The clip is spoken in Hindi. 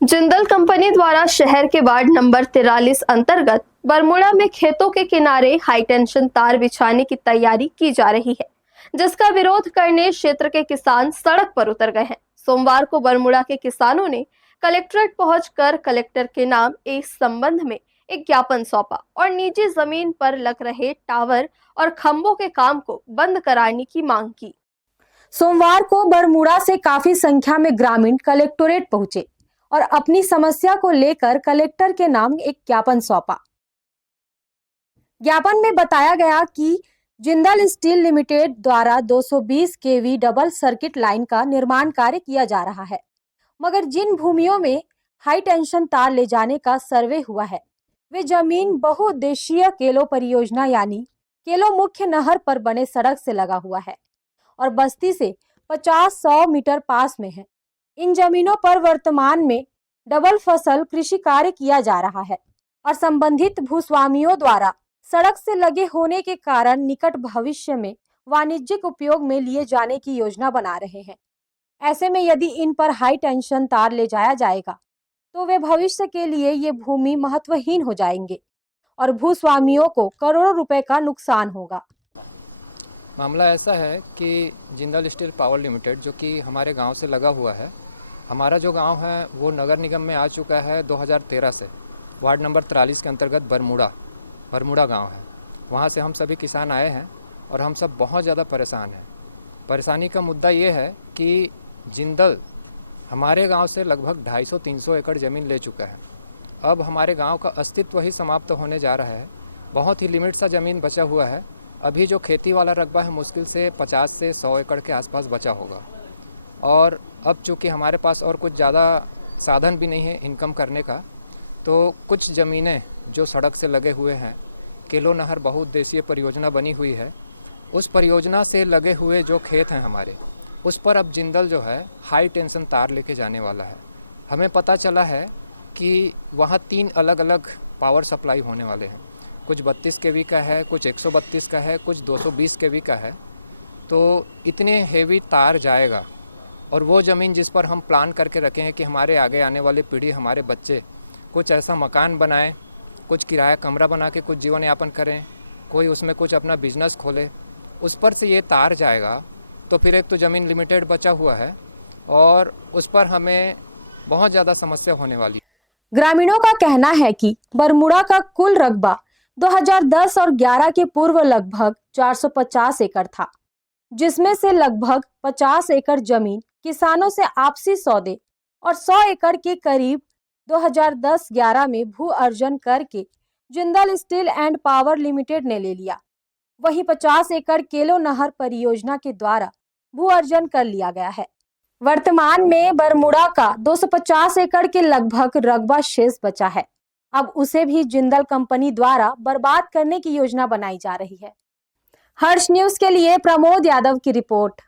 जिंदल कंपनी द्वारा शहर के वार्ड नंबर 43 अंतर्गत बरमुड़ा में खेतों के किनारे हाई टेंशन तार बिछाने की तैयारी की जा रही है, जिसका विरोध करने क्षेत्र के किसान सड़क पर उतर गए हैं। सोमवार को बरमुड़ा के किसानों ने कलेक्ट्रेट पहुंचकर कलेक्टर के नाम इस संबंध में एक ज्ञापन सौंपा और निजी जमीन पर लग रहे टावर और खंभों के काम को बंद कराने की मांग की। सोमवार को बरमुड़ा से काफी संख्या में ग्रामीण कलेक्टोरेट पहुंचे और अपनी समस्या को लेकर कलेक्टर के नाम एक ज्ञापन सौंपा। ज्ञापन में बताया गया कि जिंदल स्टील लिमिटेड द्वारा 220 केवी डबल सर्किट लाइन का निर्माण कार्य किया जा रहा है, मगर जिन भूमियों में हाई टेंशन तार ले जाने का सर्वे हुआ है वे जमीन बहुउद्देशीय केलो परियोजना यानी केलो मुख्य नहर पर बने सड़क से लगा हुआ है और बस्ती से 50-100 मीटर पास में है। इन जमीनों पर वर्तमान में डबल फसल कृषि कार्य किया जा रहा है और संबंधित भूस्वामियों द्वारा सड़क से लगे होने के कारण निकट भविष्य में वाणिज्यिक उपयोग में लिए जाने की योजना बना रहे हैं। ऐसे में यदि इन पर हाई टेंशन तार ले जाया जाएगा तो वे भविष्य के लिए ये भूमि महत्वहीन हो जाएंगे और भूस्वामियों को करोड़ों रुपए का नुकसान होगा। मामला ऐसा है कि जिंदल स्टील पावर लिमिटेड जो कि हमारे गांव से लगा हुआ है, हमारा जो गांव है वो नगर निगम में आ चुका है 2013 से। वार्ड नंबर 43 के अंतर्गत बरमुड़ा गांव है। वहां से हम सभी किसान आए हैं और हम सब बहुत ज़्यादा परेशान हैं। परेशानी का मुद्दा ये है कि जिंदल हमारे गांव से लगभग 250-300 एकड़ ज़मीन ले चुका है। अब हमारे गांव का अस्तित्व ही समाप्त होने जा रहा है। बहुत ही लिमिट सा ज़मीन बचा हुआ है। अभी जो खेती वाला रकबा है मुश्किल से 50 से 100 एकड़ के आसपास बचा होगा। और अब चूँकि हमारे पास और कुछ ज़्यादा साधन भी नहीं है इनकम करने का, तो कुछ ज़मीनें जो सड़क से लगे हुए हैं, केलो नहर बहुउद्देशीय परियोजना बनी हुई है, उस परियोजना से लगे हुए जो खेत हैं हमारे, उस पर अब जिंदल जो है हाई टेंशन तार लेके जाने वाला है। हमें पता चला है कि वहाँ 3 अलग अलग पावर सप्लाई होने वाले हैं। कुछ 32 केवी का है, कुछ 132 का है, कुछ 220 केवी का है। तो इतने हेवी तार जाएगा और वो ज़मीन जिस पर हम प्लान करके रखे हैं कि हमारे आगे आने वाली पीढ़ी, हमारे बच्चे कुछ ऐसा मकान बनाएं, कुछ किराया कमरा बना के कुछ जीवन यापन करें, कोई उसमें कुछ अपना बिजनेस खोले, उस पर से ये तार जाएगा तो फिर एक तो ज़मीन लिमिटेड बचा हुआ है और उस पर हमें बहुत ज़्यादा समस्या होने वाली है। ग्रामीणों का कहना है कि बरमुड़ा का कुल रकबा 2010 और 11 के पूर्व लगभग 450 एकड़ था, जिसमें से लगभग 50 एकड़ जमीन किसानों से आपसी सौदे और 100 एकड़ के करीब 2010-11 में भू अर्जन करके Jindal steel and power limited ने ले लिया। वहीं 50 एकड़ केलो नहर परियोजना के द्वारा भू अर्जन कर लिया गया है। वर्तमान में बरमुड़ा का 250 एकड़ के लगभग रकबा शेष बचा है। अब उसे भी जिंदल कंपनी द्वारा बर्बाद करने की योजना बनाई जा रही है। हर्ष न्यूज के लिए प्रमोद यादव की रिपोर्ट।